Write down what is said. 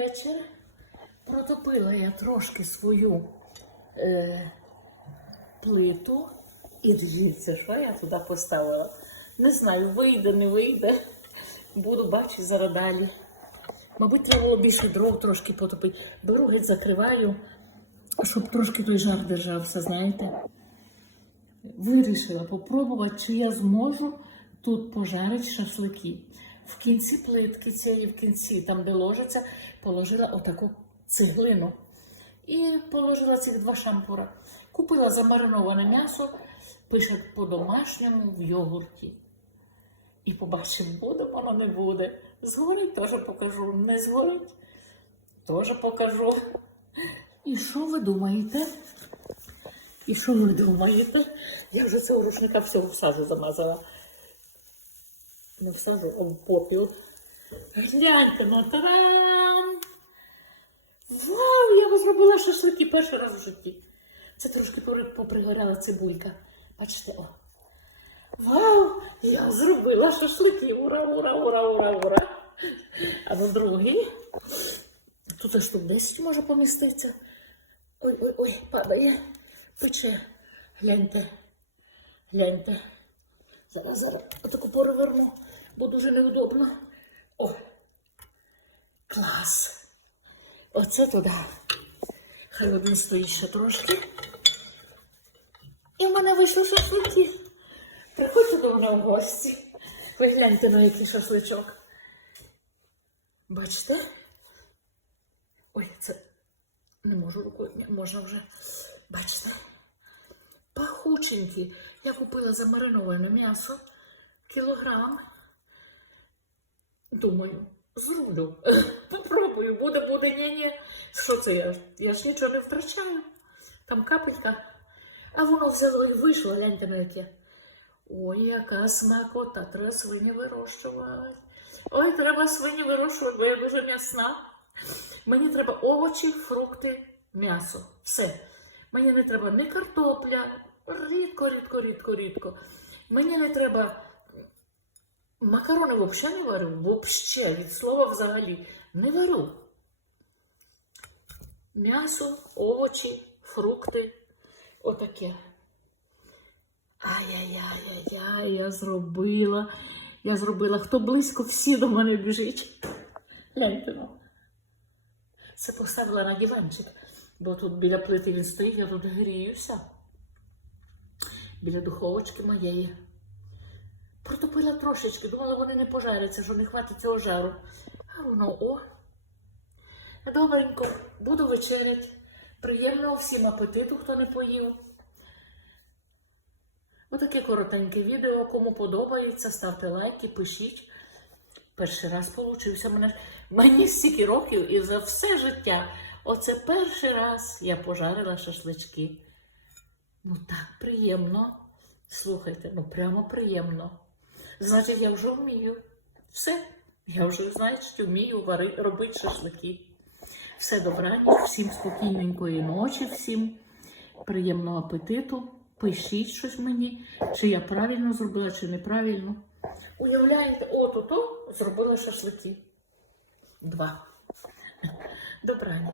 вечір. Протопила я трошки свою е, плиту. І дивіться, що я туди поставила. Не знаю, вийде, не вийде. Буду бачити зараз далі. Мабуть, треба було більше дров трошки потопити. Беру геть закриваю, щоб трошки той жар держався, знаєте. Вирішила попробувати, чи я зможу тут пожарити шашлики. В кінці плитки цієї, в кінці, там, де ложиться, положила отаку цеглину. І положила цих два шампура. Купила замариноване м'ясо, пише по-домашньому в йогурті. І побачимо, буде воно не буде. Згорить теж покажу. Не згорить, теж покажу. І що ви думаєте? І що ви думаєте? Я вже цього рушника всього в замазала. Не в сажу, а в попіл. Гляньте на таран! Вау! Я зробила шашлики перший раз в житті. Це трошки попригоряла цибулька. Бачите, о. Вау! Я зробила шашлики! Ура, ура, ура, ура, ура! А на другий. Тут аж штук 10 може поміститися. Ой, ой, ой, падає. Пече. Гляньте. Гляньте. Зараз, зараз. Отаку переверну, бо дуже неудобно. О! Клас! Оце туди. Хай один стоїть ще трошки. І в мене вийшли шашлики. Приходьте до мене в гості. Ви гляньте на який шашличок. Бачите? Ой, це не можу рукою, можна вже. Бачите? Пахученькі. Я купила замариноване м'ясо, кілограм. Думаю, зроблю. Попробую, буде, буде, ні, ні. Що це я? Я ж нічого не втрачаю. Там капелька. А воно взяло і вийшло, гляньте на яке. Ой, яка смакота, треба свині вирощувати. Ой, треба свині вирощувати, бо я дуже м'ясна. Мені треба овочі, фрукти, м'ясо. Все. Мені не треба ні картопля. Рідко, рідко, рідко, рідко. Мені не треба. Макарони взагалі не варю. Взагалі, від слова взагалі. Не варю. М'ясо, овочі, фрукти. Отаке. Ай-яй-яй-яй, я зробила. Я зробила. Хто близько, всі до мене біжить. Гляньте ну. Це поставила на диванчик, бо тут біля плити він стоїть, я тут гріюся. Біля духовочки моєї. Протопила трошечки, думала, вони не пожаряться, що не хватить цього жару. А воно о. Добренько, буду вечерять. Приємного всім апетиту, хто не поїв. Отаке коротеньке відео. Кому подобається, ставте лайки, пишіть. Перший раз получився мене. Мені стільки років і за все життя. Оце перший раз я пожарила шашлички. Ну так приємно. Слухайте, ну прямо приємно. Значить, я вже вмію. Все. Я вже, значить, вмію вари, робити шашлики. Все добраніч, всім спокійненької ночі, всім приємного апетиту. Пишіть щось мені, чи я правильно зробила, чи неправильно. Уявляєте, от ото зробила шашлики. Два. Добраніч.